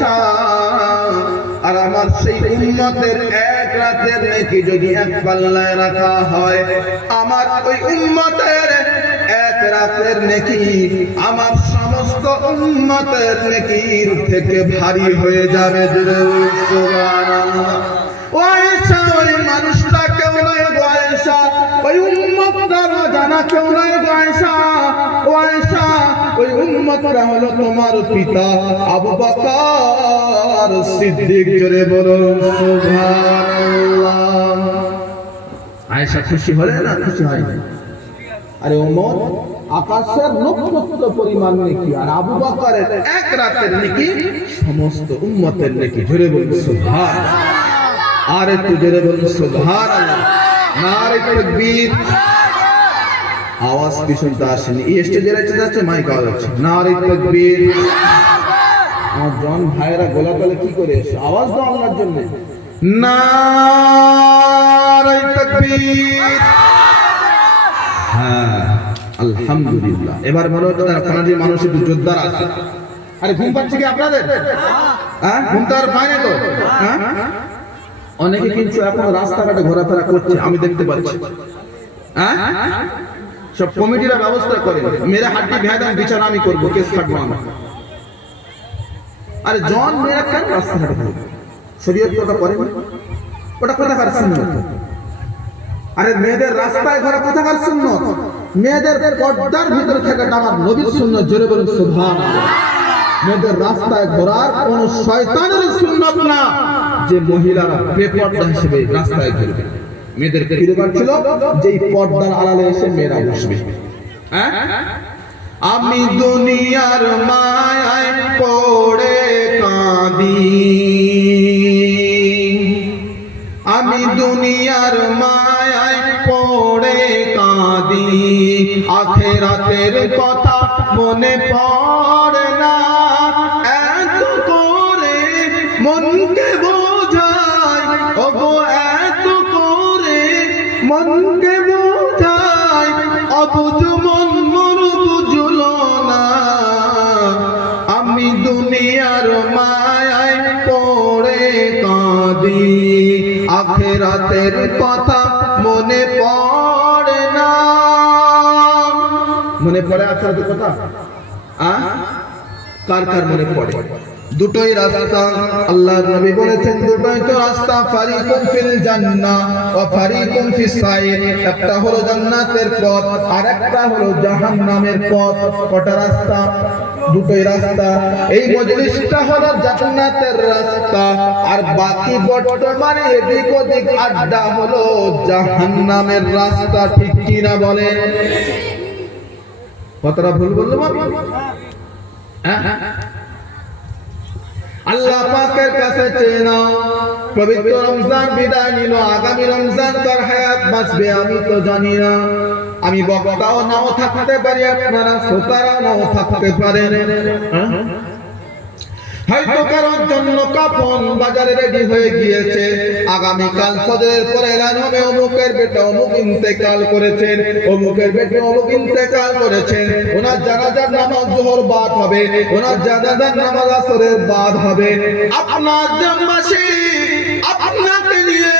আয়েশা, আর আমার সেই উম্মতের এক রাতের নেকি যদি এক পাল্লায় রাখা হয়, আমার ওই উম্মতের এক রাতের নেকি আমার সমস্ত উম্মতের নেকির থেকে ভারী হয়ে যাবে। সুবহানাল্লাহ। ও আয়েশা, ওই মানুষটা কেউ নয় গো আয়েশা, ওই উম্মতটা জানা কেউ নয় গো আয়েশা। ও আয়েশা, ওই উম্মতটা হলো তোমার পিতা আবু বকর সিদ্দিক। জোরে বলুন সুবহানাল্লাহ। আয়েশা খুশি হলে না খুশি হয় না? আরে ওমর আকাশের নক্ষত্র পরিমাণ নেকি, আর আবু বকরের এক রাতের নেকি সমস্ত উম্মতের নেকি। জোরে বলুন সুবহানাল্লাহ। আর একটু জোরে বলুন সুবহানাল্লাহ। নারে তাকবীর। আওয়াজ কি শুনতে আসেনি? এই স্টেজে যাচ্ছে মাইক আওয়াজ হচ্ছে। নারে তাকবীর। আমার জন ভাইরা গোলা তলে কি করে এসে আওয়াজ দাও আল্লাহর জন্য। নারে তাকবীর। হ্যাঁ আলহামদুলিল্লাহ। এবার বলো তো আপনাদের মানুষ একটু জোরদার আছে। আরে ঘুম পাচ্ছে কি আপনাদের? হ্যাঁ ঘুম তো আর পায় না তো। হ্যাঁ অনেকে কিন্তু এখন রাস্তাঘাটে ঘোরাফেরা করছে, আমি দেখতে পাচ্ছি। হ্যাঁ সব কমিটিরা ব্যবস্থা করে, মেরে হাড্ডি ভেদান বিচার আমি করবো, কেস খাটবো আমি। আরে জন মেয়েরা কেন রাস্তাঘাটে ঘুরবে? শরীয়ত কথা করে ওটা কোথাকার সুন্নাত? আরে মেয়েদের রাস্তায় ঘোরা কোথাকার সুন্নাত? মেয়েদের পর্দার ভিতরে থাকাটা আমার নবীর সুন্নাত। জোরে বলুন সুবহানাল্লাহ। মেয়েদের রাস্তায় ঘোরার কোন শয়তানের সুন্নাত না যে মহিলারা বেপর্দা হিসেবে রাস্তায় ঘুরবে। মেয়েদেরকে কি দরকার ছিল? যেই পর্দার আড়ালে এসে মেয়েরা বসবে। হ্যাঁ আমি দুনিয়ার মায়ায় পড়ে কাঁদি, আমি দুনিয়ার মায়ায় পড়ে কাঁদি, আখিরাতের কথা মনে পড়ে না, এত করে মনকে বোঝায়, ওগো এত করে মনকে বোঝায়, অবুঝ মন মোর বুঝলো না, আমি দুনিয়ার মায়ায় পড়ে কাঁদি, আখিরাতের কথা মনে পড়ে না। মনে পড়ে আখিরাতের কথা? কার কার মনে পড়ে? দুটোই রাস্তা, আল্লাহর নবী বলেছেন দুটোই তো রাস্তা, ফারিকুম ফিল জান্নাহ ওয়া ফারিকুম ফিস সাইর। একটা হলো জান্নাতের পথ আর একটা হলো জাহান্নামের পথ। কটা রাস্তা? দুটোই রাস্তা। এই মজলিসটা হলো জান্নাতের রাস্তা, আর বাকি বর্তমানে এদিক ওদিক আড্ডা হলো জাহান্নামের রাস্তা। ঠিক কি না বলেন? কতটা ভুল বললাম আমি? আল্লাহ পাকের কাছে চেয়ে নাও, পবিত্র রমজান বিদায় নিল, আগামী রমজান তার হায়াত বাঁচবে আমি তো জানি না। আমি বক্তাও নাও থাকতে পারি, আপনারা শ্রোতারাও নাও থাকতে পারেন। হয়তো কারোর জন্য কাফন বাজারে রেডি হয়ে গিয়েছে, আগামীকাল ফজরের পরে এলান হবে অমুকের বেটা অমুক ইন্তেকাল করেছেন, অমুকের বেটা অমুক ইন্তেকাল করেছেন। ওনার জানাজার নামাজ যোহর বাদ হবে, ওনার জানাজার নামাজ আসরের বাদ হবে। আপনার দেশবাসী আপনাকে নিয়ে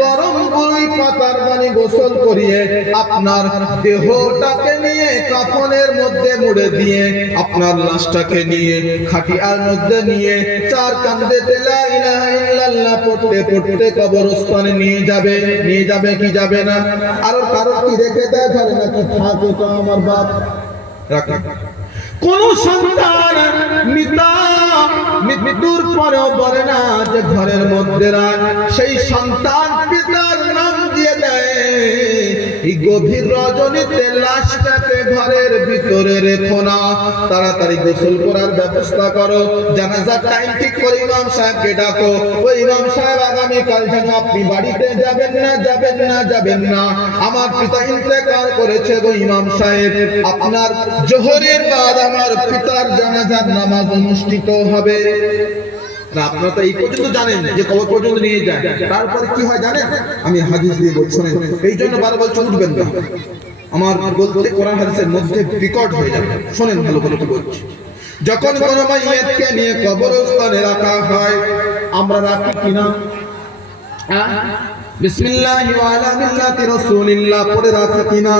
গরম বড়ই পাতার পানি গোসল করিয়ে আপনার দেহটাকে নিয়ে কাফনের মধ্যে মুড়ে দিয়ে আপনার লাশটাকে নিয়ে খাটিয়ার মধ্যে নিয়ে চার কান্দে লা ইলাহা ইল্লাল্লাহ পড়তে পড়তে কবরস্থানে নিয়ে যাবে কি যাবে না? আর কারো কি রেখে দেয় ঘরে নাকি থাকে তো আমার বাপ রাখা? কোন সন্তান মৃত্যুর পরেও বলে না যে ঘরের মধ্যে রাখ, সেই সন্তান পিতার নাম দিয়ে দেয়। এই গভীর রজনীতে লাশটাকে ঘরের ভিতরে রেখো না, তাড়াতাড়ি গোসল করার ব্যবস্থা করো, জানাজার টাইম ঠিক করে ইমাম সাহেবকে ডাকো। ওই ইমাম সাহেব আগামীকাল যেন আপনি বাড়িতে যাবেন না, আমার পিতা ইন্তেকাল করেছে গো ইমাম সাহেব, আপনার জোহরের বাদ আমার পিতার জানাজার নামাজ অনুষ্ঠিত হবে। আপনারা তো এই পর্যন্ত জানেন যে কবর পর্যন্ত নিয়ে যায়, তারপরে কি হয় জানেন? আমি হাদিস দিয়ে বলছি, এই জন্য বারবার উঠবেন না, আমার বলতে কোরআন হাদিসের মধ্যে বিকট হয়ে যাবে। শোনেন ভালো করে কি বলছি। যখন কোন মাইয়াতকে নিয়ে কবরস্থানে রাখা হয়, আমরা রাখি কিনা? বিসমিল্লাহি ওয়া আলা মিল্লাতি রাসূলিল্লাহ পড়ে রাখা কিনা?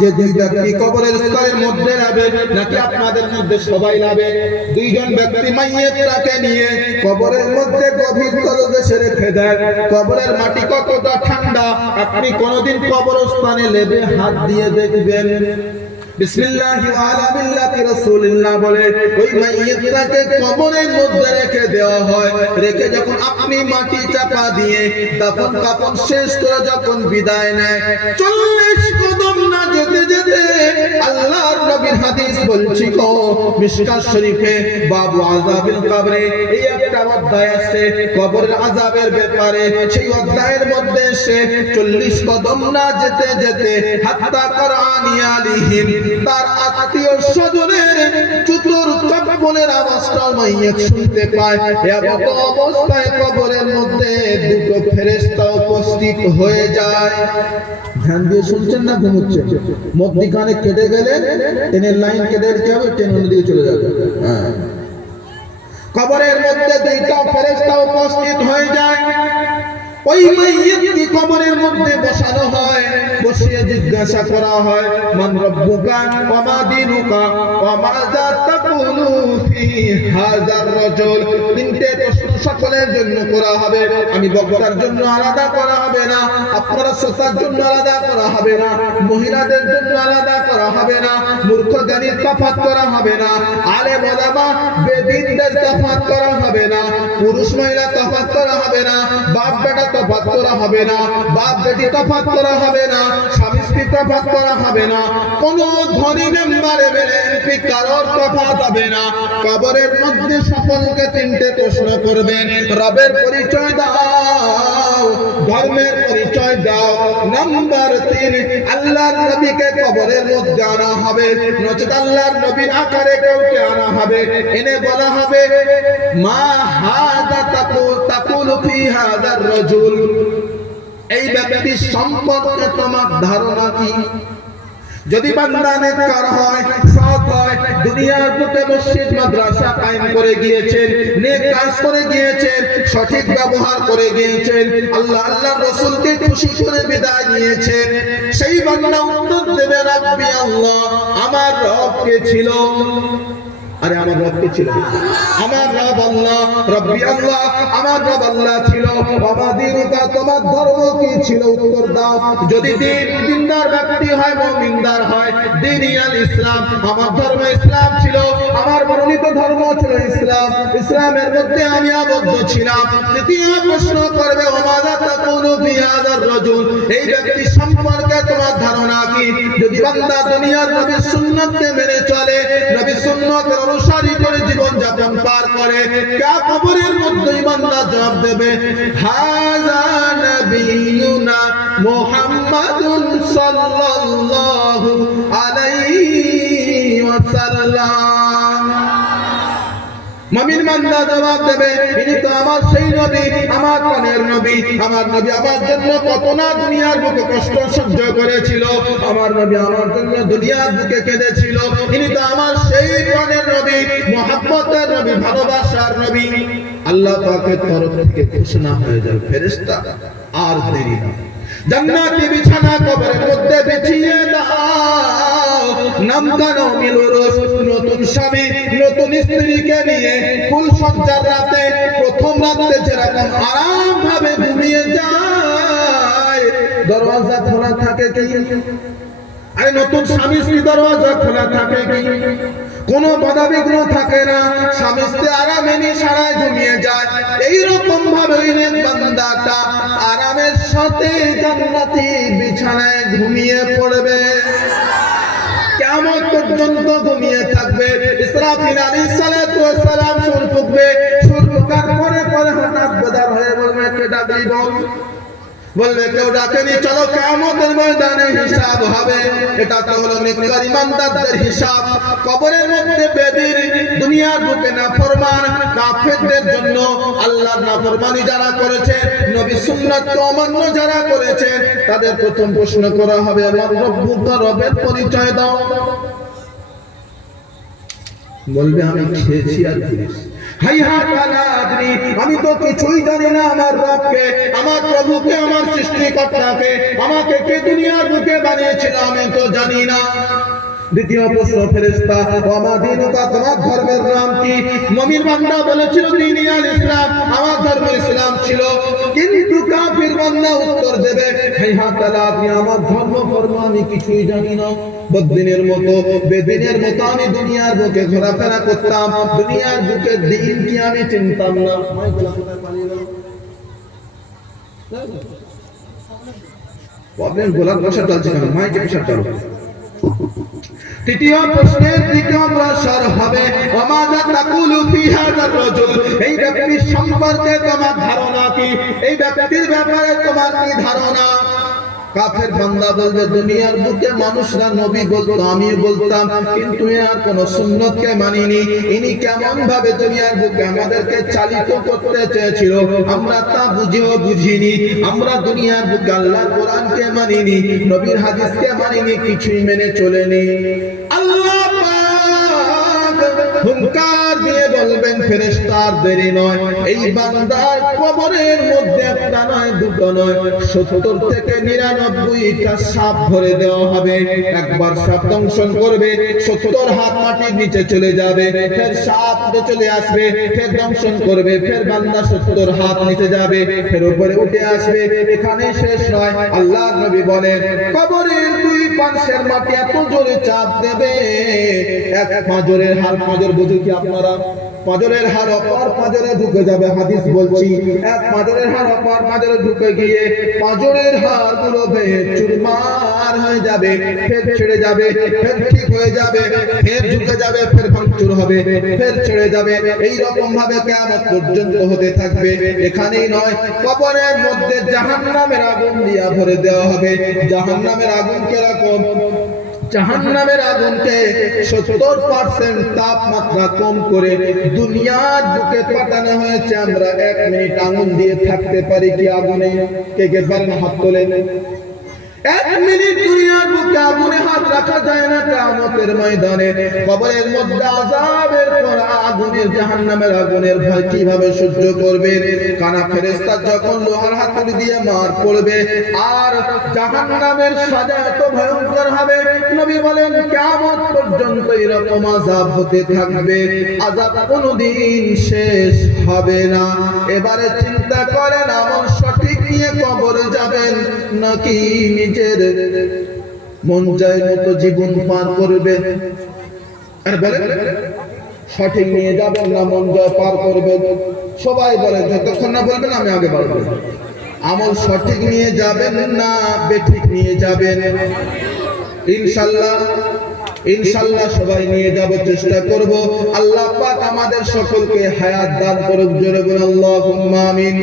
যে দুই ব্যক্তি কবরের স্তরের মধ্যে যাবে, নাকি আপনাদের মধ্যে সবাই যাবে? দুইজন ব্যক্তি মাইয়াতটাকে নিয়ে কবরের মধ্যে গভীর তলদেশে রেখে দেয়। কবরের মাটি কতটা ঠান্ডা আপনি কোনদিন কবরস্থানে লেবে হাত দিয়ে দেখবেন? বিসমিল্লাহি ওয়া আলা মিল্লাতি রাসূলিল্লাহ বলে ওই মাইয়াতটাকে কবরের মধ্যে রেখে দেওয়া হয়। রেখে যখন আপনি মাটি চাপা দিয়ে দাফন কাফন শেষ করে যখন বিদায় নেয়, 40 কদম না যেতে যেতে আল্লাহর নবীর হাদিস বলছি গো, মিশকাত শরীফে বাবু আযাবিল কবরে এই একটা অধ্যায় আছে কবরের আযাবের ব্যাপারে। সেই অধ্যায়ের মধ্যে সে 40 কদম না যেতে যেতে হাত্তা কোরআনি আলিহিম তার আত্মীয় স্বজনের চতুর চপ্পলের আওয়াজটা মাইয়াত শুনতে পায়। এমন অবস্থায় কবরের মধ্যে দুটো ফেরেশতা উপস্থিত হয়ে যায়। ধ্যান দিয়ে শুনছেন না ঘুমোচ্ছেন? মধ্যিখানে কেটে গেলে ট্রেনের লাইন কেটে দিতে হবে, ট্রেন অন্যদিকে চলে যাবে। কবরের মধ্যে দুইটা ফেরেশতা উপস্থিত হয়ে যায়। ওই মাইয়াতকে কবরের মধ্যে বসানো হয়, বসিয়ে জিজ্ঞাসা করা হয় মান রাব্বুকা ওয়া মা দীনুকা ওয়া মাযা তাকুলু ফি হাযার রাজুল। তিনটে প্রশ্ন সকলের জন্য করা হবে। আমি বক্তার জন্য আলাদা করা হবে না, আপনারা শ্রোতার জন্য আলাদা করা হবে না, মহিলাদের জন্য আলাদা করা হবে না, মূর্খ জ্ঞানীর তফাৎ করা হবে না, আলেম ওলামা বেদিনদের তফাৎ করা হবে না, পুরুষ মহিলা তফাৎ করা হবে না, বাপ বেটা তফাৎ করা হবে না, বাপ বেটি তফাৎ করা হবে না, স্বামী স্ত্রী তফাৎ করা হবে না, কোন ধনী মেম্বার এমপি কারোর তফাৎ হবে না। কবরের মধ্যে সকলকে তিনটে প্রশ্ন করবেন। রবের পরিচয় দাও, ধর্মের পরিচয় দাও। নাম্বার 3, আল্লাহর নবীকে কবরের মধ্যে আনা হবে, নচেত আল্লাহর নবীর আকারে কাউকে আনা হবে। এনে বলা হবে মা হাদা তাকুলু ফি হাযার রাজুল, এই ব্যক্তির সম্পর্কে তোমার ধারণা কি? যদি বান্দা নেককার হয়, সৎ হয়, দুনিয়ার বুকে মসজিদ মাদ্রাসা কায়েম করে গিয়েছেন, নেক কাজ করে গিয়েছেন, সঠিক ব্যবহার করে গিয়েছেন, আল্লাহর রাসূলকে খুশি করে বিদায় নিয়েছেন, সেই বান্দা উত্তর দেবে রাব্বি আল্লাহ, আমার রব কে ছিল? আরে আমার রব কে ছিল? আমার রব আল্লাহ। রব্বি আল্লাহ, আমার রব আল্লাহ ছিল। বাবা দিনুকা, তোমার ধর্ম কি ছিল? উত্তর দাও। যদি দিনদার ব্যক্তি হয়, মুমিনদার হয়, দিনিয়াল ইসলাম, আমার ধর্ম ইসলাম ছিল, আমার মনোনীত ধর্ম ছিল ইসলাম, ইসলামের মধ্যে আমি আবদ্ধ ছিলাম। তৃতীয় প্রশ্ন করবে ওমাযা তাকুলু ফি হাযার রাজুল, এই ব্যক্তি সম্পর্কে তোমার ধারণা কি? যদি বান্দা দুনিয়ার নবীর সুন্নাতকে মেনে চলে, নবীর সুন্নাতের অনুসারী করে জীবন যাপন পার করে, কা কবরের মধ্যে বান্দা জবাব দেবে হাযা নবিয়ুনা মুহাম্মাদুন সাল্লাল্লাহু আলাইহি ওয়াসাল্লাম। মুমিন বান্দা জবাব দেবে ইনি তো আমার সেই নবী, আমার প্রাণের নবী, আমার নবী আমার জন্য কত না দুনিয়ার বুকে কষ্ট সহ্য করেছিল, আমার নবী আমার জন্য দুনিয়ার বুকে কেঁদেছিল, ইনি তো আমার সেই প্রাণের নবী, মুহাব্বতের নবী, ভালোবাসার নবী। আল্লাহ পাকের তরফ থেকে ঘোষণা হয়ে যাবে ফেরেশতা আর দেরি না, জান্নাতি বিছানা কবরের মধ্যে বিছিয়ে দাও। নামকানো মিলুরুস, নতুন স্বামী নতুন স্ত্রীকে নিয়ে ফুল সজ্জার রাতে, প্রথম রাতে যেরকম আরাম ভাবে ঘুমিয়ে যায়, দরওয়াজা খোলা থাকে কি? আরে নতুন স্বামী স্ত্রী দরওয়াজা খোলা থাকে কি? কোনো বাধাবিঘ্ন থাকে না, স্বামী স্ত্রী আরামে নিশারায় ঘুমিয়ে যায়। এইরকম ভাবে ওই নেক বান্দাটা আরামের সাথে জান্নাতি বিছানায় ঘুমিয়ে পড়বে, কিয়ামত পর্যন্ত ঘুমিয়ে থাকবে। ইসরাফিল আলাইহিস সালাতু ওয়াস সালাম সুর ফুঁকবে, সুর ফুঁকার পরে পরে হঠাৎ বেদার হয়ে বলবে কে ডাকলি বল, বলবে কেউ ডাকেনি, চলো কিয়ামতের ময়দানে হিসাব হবে। এটা তো হলো নেককার ইমানদারদের হিসাব। কবরের মধ্যে বেদির, দুনিয়ার বুকে নাফরমান কাফেরদের জন্য, আল্লাহর নাফরমানি যারা করেছে, নবী সুন্নাতকে অমান্য যারা করেছে, তাদের প্রথম প্রশ্ন করা হবে আমার রব্বুকা, রবের পরিচয় দাও। বলবে আমি খেয়েছি আর ফিরেছি। হাইহাটা লা আদরি, আমি তো কিছুই জানি না আমার রবকে, আমার প্রভুকে, আমার সৃষ্টিকর্তাকে, আমাকে কে দুনিয়ার বুকে বানিয়েছিল আমি তো জানি না। দ্বিতীয় প্রশ্ন ফেরেশতা, ওয়া দীনুকা, তোমার ধর্মের নাম কি? মুমিন বান্দা বলেছিল দীনি আল ইসলাম, আমার ধর্ম ইসলাম ছিল। কিন্তু কাফির বান্দা উত্তর দেবে হাইহাতা লা আদরি, আমার ধর্ম কর্ম আমি কিছুই জানি না। বদ্দিনের মতো, বেদিনের মতো আমি দুনিয়ার বুকে ঘোরাফেরা করতাম, দুনিয়ার বুকে দিন কি আমি চিনতাম না। প্রবলেম গোলাপ বসা চলছে কেন? মাইকে বসা চালু। তৃতীয় প্রশ্নের দিকে অগ্রসর হবে, ওয়ামাযা তাকুলু ফি হাযার রাজুল, এই ব্যক্তির সম্পর্কে তোমার ধারণা কি? এই ব্যক্তির ব্যাপারে তোমার কি ধারণা? কাফের বান্দা বলবে দুনিয়ার বুকে মানুষরা নবী বলতো, আমি বলতাম, কিন্তু আর কোন সুন্নতকে মানিনি। ইনি কেমন ভাবে দুনিয়ার বুকে আমাদেরকে চালিত করতে চেয়েছিল আমরা তা বুঝেও বুঝিনি। আমরা দুনিয়ার বুকে আল্লাহর কোরআনকে মানিনি, নবীর হাদিসকে মানিনি, কিছুই মেনে চলেনি। আল্লাহ হুঙ্কার দিয়ে বলবেন ফেরেশতার দেরি নয়, এই বান্দার কবরের মধ্যে একটা নয়, দুটো নয়, 70 থেকে 99টা সাপ ভরে দেওয়া হবে। একবার সাপ দংশন করবে, 70 হাত মাটির নিচে চলে যাবে, ফের সাপ চলে আসবে, ফের দংশন করবে, ফের বান্দা 70 হাত নিচে যাবে, ফের উপরে উঠে আসবে। এখানে শেষ নয়, আল্লাহর নবী বলেন কবরের দুই পাশের মাটি এত জোরে চাপ দেবে, এক পাঁজরের হাড়, পাঁজর বুঝে কি আপনারা? পাঁজরের হাড় অপর পাঁজরে ঢুকে যাবে, হাদিস বলছি, এক পাঁজরের হাড় অপর পাঁজরে ঢুকে গিয়ে পাঁজরের হাড় গুলো ভেঙে চুরমার হয়ে যাবে, ফের ছেড়ে যাবে, ফের ঠিক হয়ে যাবে, ফের ঢুকে যাবে, ফের ভাঙচুর হবে, ফের ছেড়ে যাবে। এই রকম ভাবে কিয়ামত পর্যন্ত হতে থাকবে। এখানেই নয়, কবরের মধ্যে জাহান্নামের আগুন দিয়া ভরে দেওয়া হবে। জাহান্নামের আগুন কিরকম? জাহান্নামের আগুনকে 70% তাপমাত্রা কম করে দুনিয়ার বুকে পাঠানো হয়েছে। আমরা 1 মিনিট আগুন দিয়ে থাকতে পারি কি আগুনে? কে কে পারেন হাত তোলেন। 1 মিনিট দুনিয়ার বুকে আগুনে হাত রাখা যায় না। কিয়ামতের ময়দানে কবরের মধ্যে আযাবের পর আগুনের, জাহান্নামের আগুনের ভয় কিভাবে সহ্য করবে? কানা ফেরেশতা যখন লোহার হাতুড়ি দিয়ে মার পড়বে আর জাহান্নামের সাজা এত ভয়ঙ্কর হবে, নবী বলেন কিয়ামত পর্যন্ত এরকম আযাব হতে থাকবে, আযাব কোনদিন শেষ হবে না। এবারে চিন্তা করেন, আমল সঠিক নিয়ে কবরে যাবেন নাকি নিজের মন যায় মতো জীবন পার করবেন? আর বলেন সঠিক নিয়ে যাবেন না মন যায় পার করবেন? সবাই বলেন, যতক্ষণ না বলবেন আমি আগে বলবো। আমল সঠিক নিয়ে যাবেন না বেঠিক নিয়ে যাবেন? ইনশাআল্লাহ, ইনশাআল্লাহ সবাই নিয়ে যাব, চেষ্টা করব। আল্লাহ পাক আমাদের সকলকে হায়াত দান করুক। জোরে বলুন আল্লাহুম্মা আমিন।